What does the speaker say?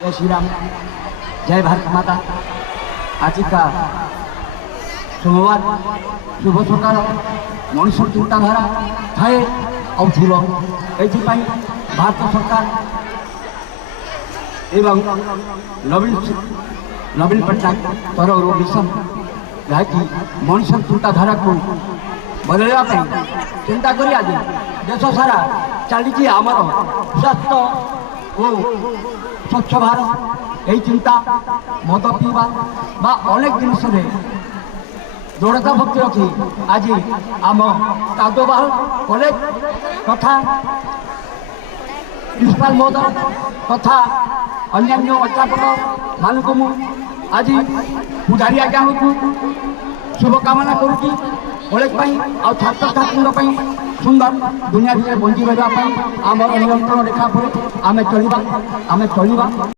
जय श्री राम, जय भारत माता। आज का सोमवार शुभ सकाल मनुष्य चिंताधारा थाए और ध्रुव ये भारत सरकार एवं नवीन पट्टनायक तरफ मिशन जहाँकि मनुष्य चिंताधारा को बदलवा चिंता कर आज देश सारा चली आमर स्वास्थ्य और स्वच्छ भारत यही चिंता मद पीवा बा अनेक जिन दृढ़ता भक्ति रखी आज आम कादोबाल कॉलेज तथा प्रिंसिपाल महोदय तथा अन्य अध्यापक मानक आज पूजारी आज्ञा को शुभकामना करुच्ची कॉलेज और छात्र छात्री सुंदर दुनिया भितर बंची रहा आम नियंत्रण रेखा पर आम चलवा।